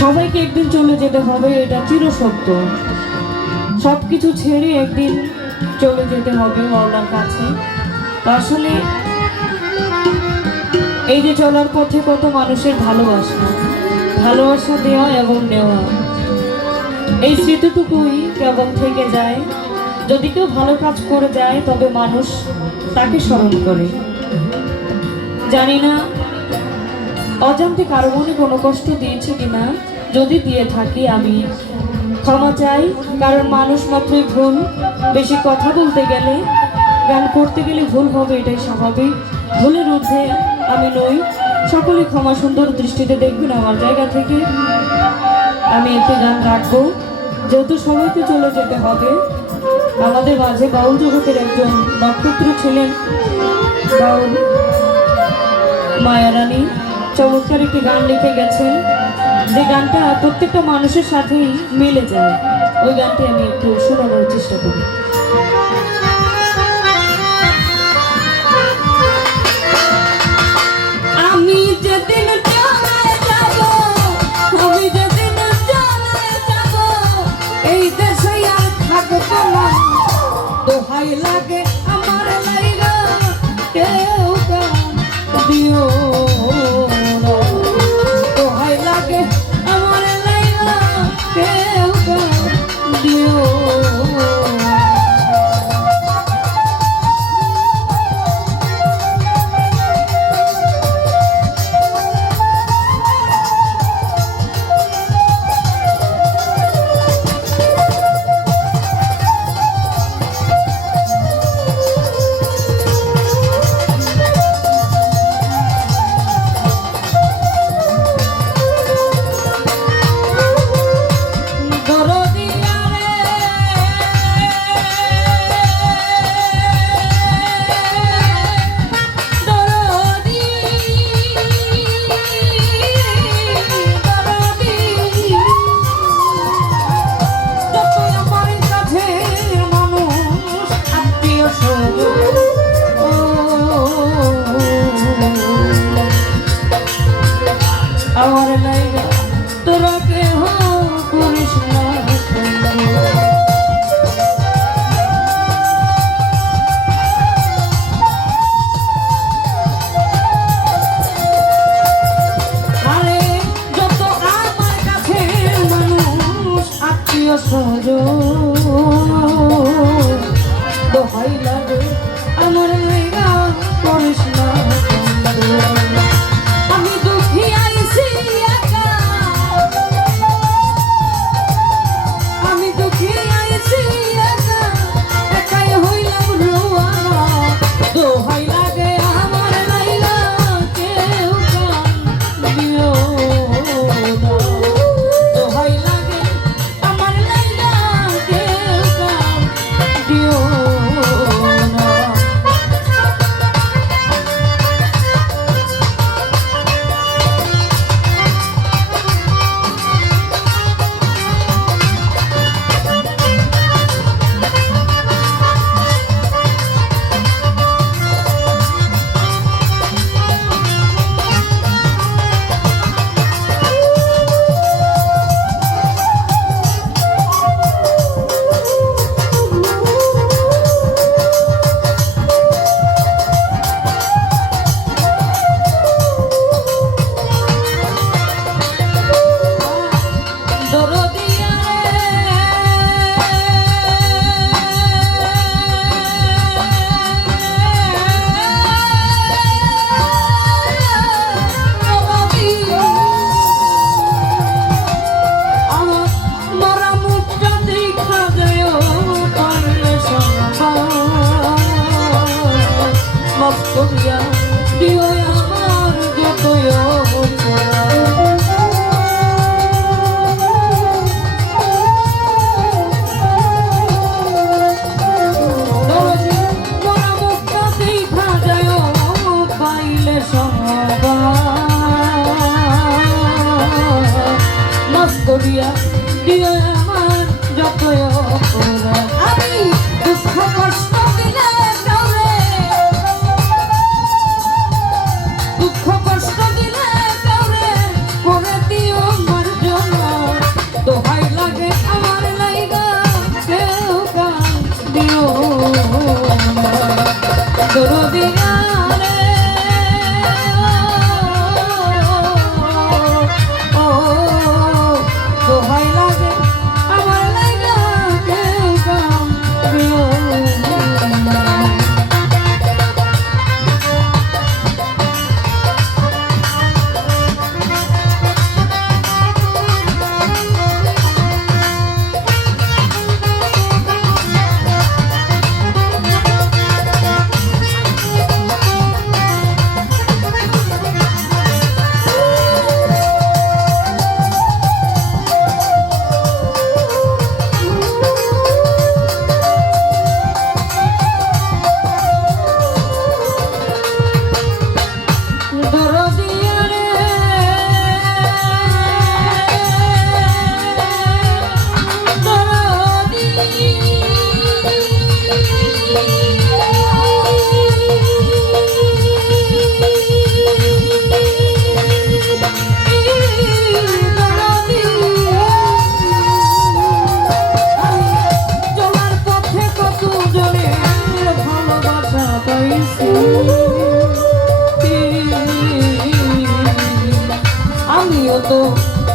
সবাইকে একদিন চলে যেতে হবে, এটা চিরসত্য। সবকিছু ছেড়ে একদিন চলে যেতে হবে মাওলার কাছে। আসলে এই যে চলার পথে কত মানুষের ভালোবাসা, ভালোবাসা দেওয়া এবং নেওয়া, এই স্মৃতিটুকুই কেবল থেকে যায়। যদি কেউ ভালো কাজ করে যায় তবে মানুষ তাকে স্মরণ করে। জানি না অজান্তে কারো মনে কোনো কষ্ট দিয়েছে কিনা, যদি দিয়ে থাকি আমি ক্ষমা চাই, কারণ মানুষ মাত্রই ভুল। বেশি কথা বলতে গেলে, গান করতে গেলে ভুল হবে, এটাই স্বাভাবিক। ভুলের ঊর্ধ্বে আমি নই। সকলে ক্ষমা সুন্দর দৃষ্টিতে দেখবেন। আমার জায়গা থেকে আমি একটি গান রাখবো, যেহেতু সবাইকে চলে যেতে হবে। আমাদের মাঝে বাউল জগতের একজন নক্ষত্র ছিলেন বাউল মায়ারানী, চমৎকার একটি গান লিখে গেছেন, যে গানটা প্রত্যেকটা মানুষের সাথেই মিলে যায়। ওই গানটি আমি একটু শোনানোর চেষ্টা করি। আমি যেদিন চলে যাব, আমি যেদিন চলে যাব, এই দেশে আর থাকবো না। দোহাই লাগে আমার লাইগা কেউ গান দিও না। দোহাই লাগে আমার লাইগা কেউ গান দিও না। আমার লাইগা তোরা কেহ করিস না। আরে যত আমার কাছে মানুষ আত্মীয় স্বজন, দোহাই লাগে আমার লাইগা করিস না। আমি দুঃখী আইছি একা, আমি দুঃখী আইছি একা, একাই হইলাম রোয়ানা। দোহাই লাগে আমার লাইগা কেউ গান দিও না। দোহাই লাগে আমার লাইগা কেউ গান দিও না। করিয়া দিও আমার যতই অপরাধ। আমি দুঃখ কষ্ট দিলে কাউরে, দুঃখ কষ্ট দিলে কাউরে করে দিও মার্জনা।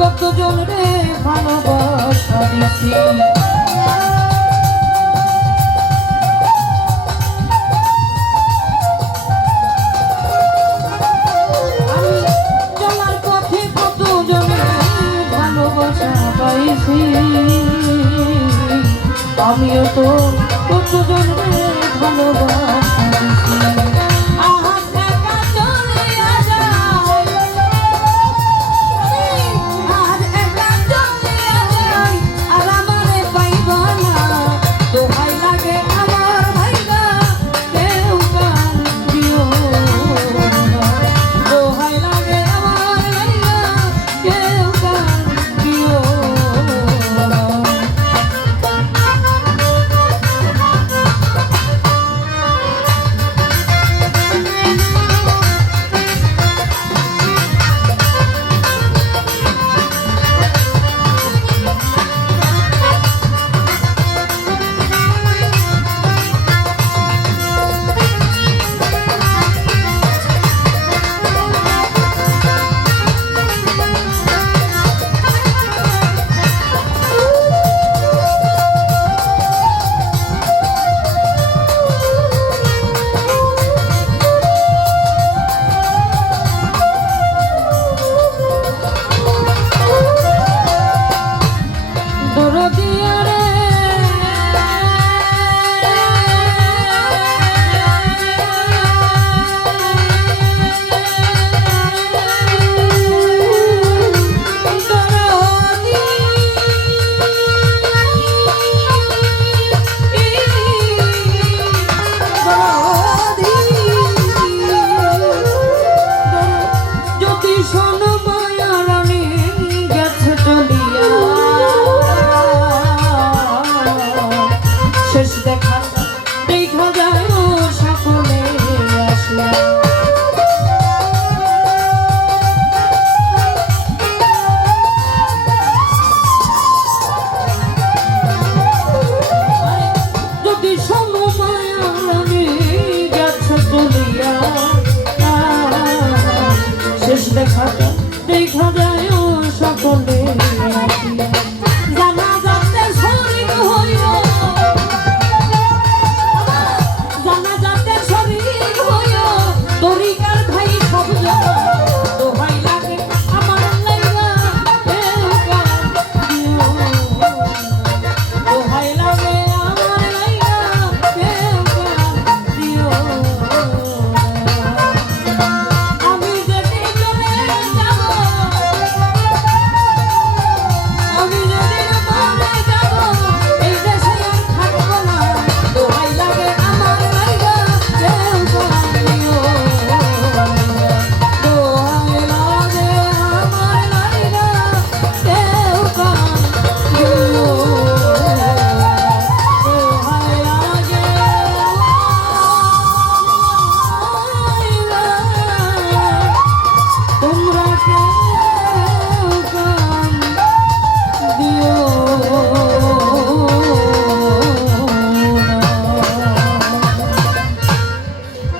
কতজন রে ভালোবাসা দিছি। আমি চলার পথে কতজনের ভালোবাসা পাইছি, আমিও তো কতজন রে ভালোবাসা